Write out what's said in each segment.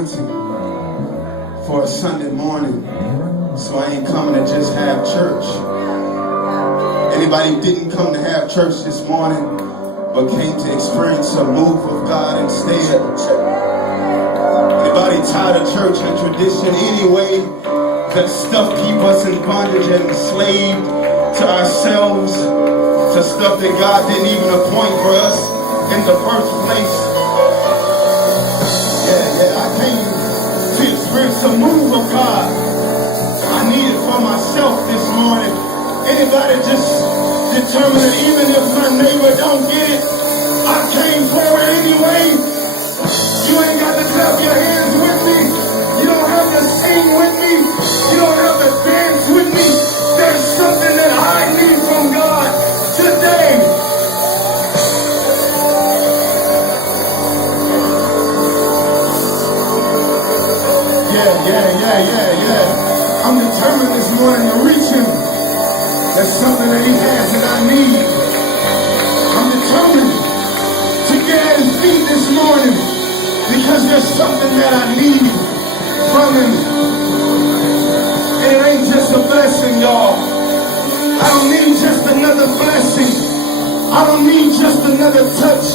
anointing for a Sunday morning. So I ain't coming to just have church. Anybody who didn't come to have church this morning, but came to experience a move of God instead? Anybody tired of church and tradition anyway? That stuff keep us in bondage and enslaved to ourselves, to stuff that God didn't even appoint for us in the first place. I came to experience a move of God. I need it for myself this morning. Anybody just determined that even if my neighbor don't get it, I came for it anyway? You ain't got to clap your hands with me. You don't have to sing with me. You don't have to dance with me. There's something that I need from God today. Yeah. I'm determined this morning to reach Him. There's something that He has that I need. I'm determined to get at His feet this morning because there's something that I need from Him. And it ain't just a blessing, y'all. I don't need just another blessing. I don't need just another touch.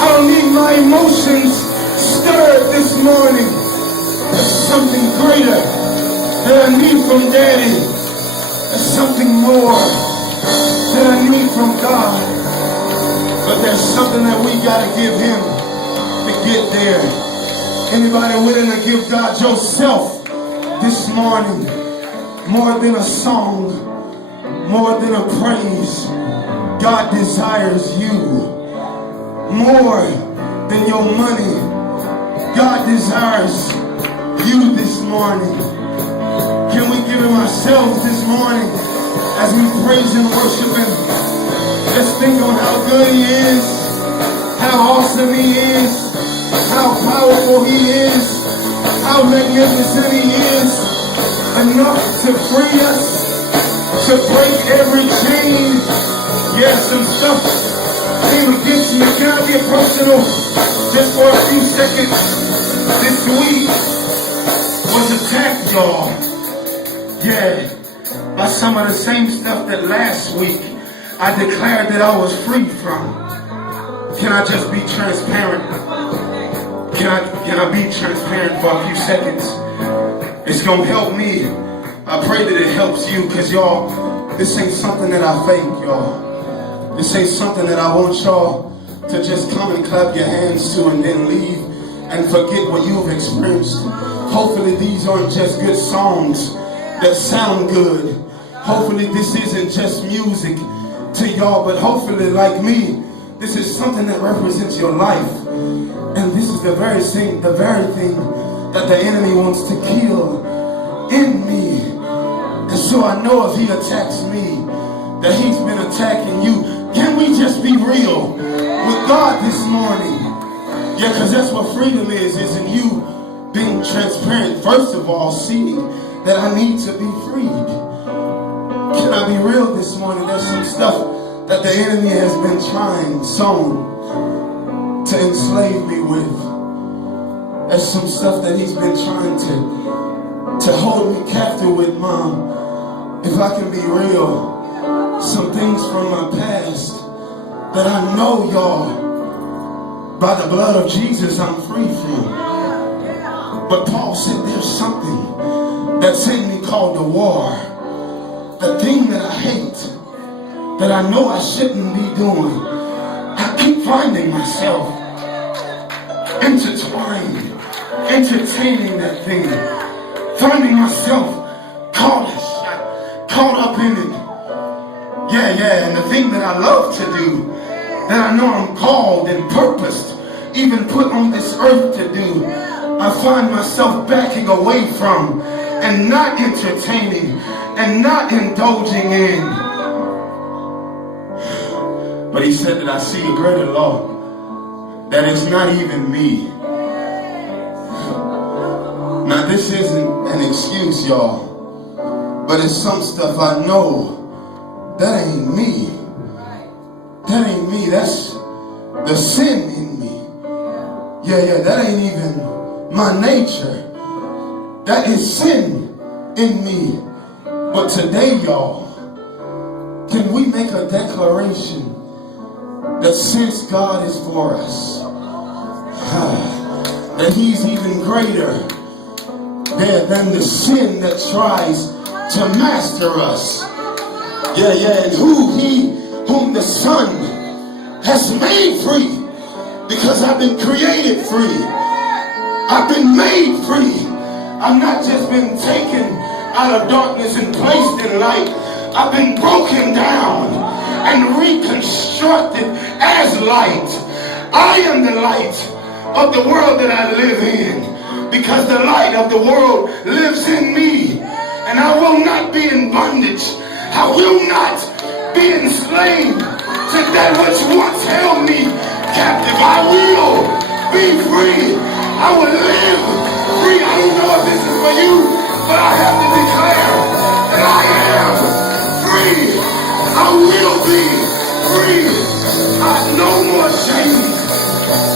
I don't need my emotions stirred this morning. There's something greater that I need from Daddy. There's something more that I need from God. But there's something that we gotta give Him to get there. Anybody willing to give God yourself this morning? More than a song, more than a praise. God desires you. More than your money. God desires you this morning. Can we give Him ourselves this morning as we praise and worship Him? Let's think on how good He is, how awesome He is, how powerful He is, how magnificent He is, enough to free us, to break every chain. Yes, some stuff came against me. Can I get personal just for a few seconds? This week was attacked, y'all. Yeah, by some of the same stuff that last week I declared that I was free from. Can I just be transparent? Can I be transparent for a few seconds? It's gonna help me. I pray that it helps you, because y'all, this ain't something that I fake, y'all. This ain't something that I want y'all to just come and clap your hands to and then leave and forget what you've experienced. Hopefully these aren't just good songs that sound good. Hopefully this isn't just music to y'all, but hopefully, like me, this is something that represents your life. And this is the very thing that the enemy wants to kill in me. And so I know if he attacks me, that he's been attacking you. Can we just be real with God this morning? Yeah, because that's what freedom is in you being transparent. First of all, seeing that I need to be freed. Can I be real this morning? There's some stuff that the enemy has been trying, to enslave me with. There's some stuff that he's been trying to hold me captive with, Mom. If I can be real, some things from my past that I know, y'all, by the blood of Jesus, I'm free from. But Paul said there's something that's in me called the war. The thing that I hate, that I know I shouldn't be doing. I keep finding myself intertwined, entertaining that thing. Finding myself caught up in it. Yeah, and the thing that I love to do, that I know I'm called and purposed, even put on this earth to do, I find myself backing away from and not entertaining and not indulging in. But he said that I see a greater law, that it's not even me. Now this isn't an excuse, y'all, but it's some stuff I know that ain't me. That ain't me. That's the sin in me. Yeah, that ain't even my nature. That is sin in me. But today, y'all, can we make a declaration that since God is for us, that he's even greater than the sin that tries to master us. And whom the Son has made free, because I've been created free. I've been made free. I've not just been taken out of darkness and placed in light. I've been broken down and reconstructed as light. I am the light of the world that I live in, because the light of the world lives in me, and I will not be in bondage. I will not be enslaved to that which once held me captive. I will be free. I will live free. I don't know if this is for you, but I have to declare that I am free. I will be free. No more chains.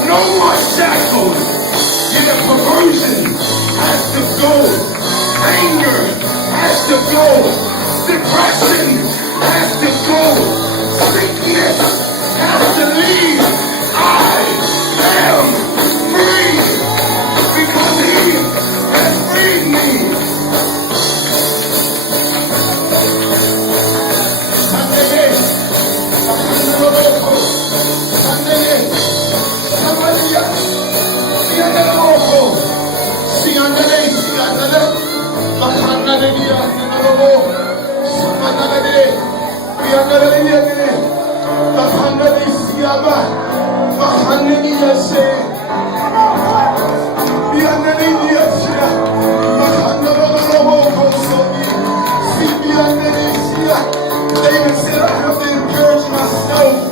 No more shackles. The perversion has to go. Anger has to go. Depression has to go. Sickness has to leave. I am free because he has freed me. David said, I have to encourage myself.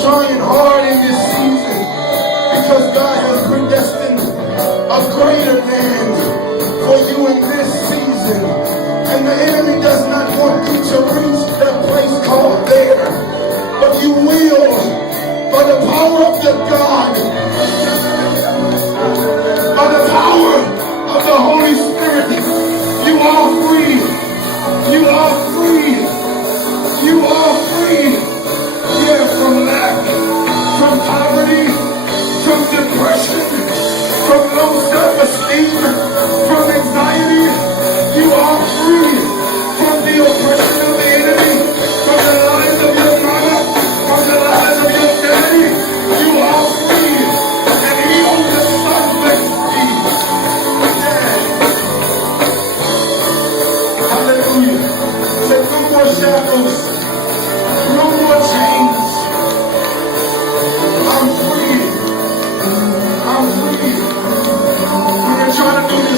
Trying hard in this season, because God has predestined a greater land for you in this season, and the enemy does not want you to reach that place called there, but you will, by the power of the God, by the power of the Holy Spirit. You are free. You are free. You are free. From lack, from poverty, from depression, from low self-esteem, from anxiety. You are free from the oppression of the enemy, from the lies of your mother, from the lies of your daddy. You are free, and he who the Son makes free. Hallelujah. Let no more shackles, no more chains. I'm free. I'm free. We're trying to do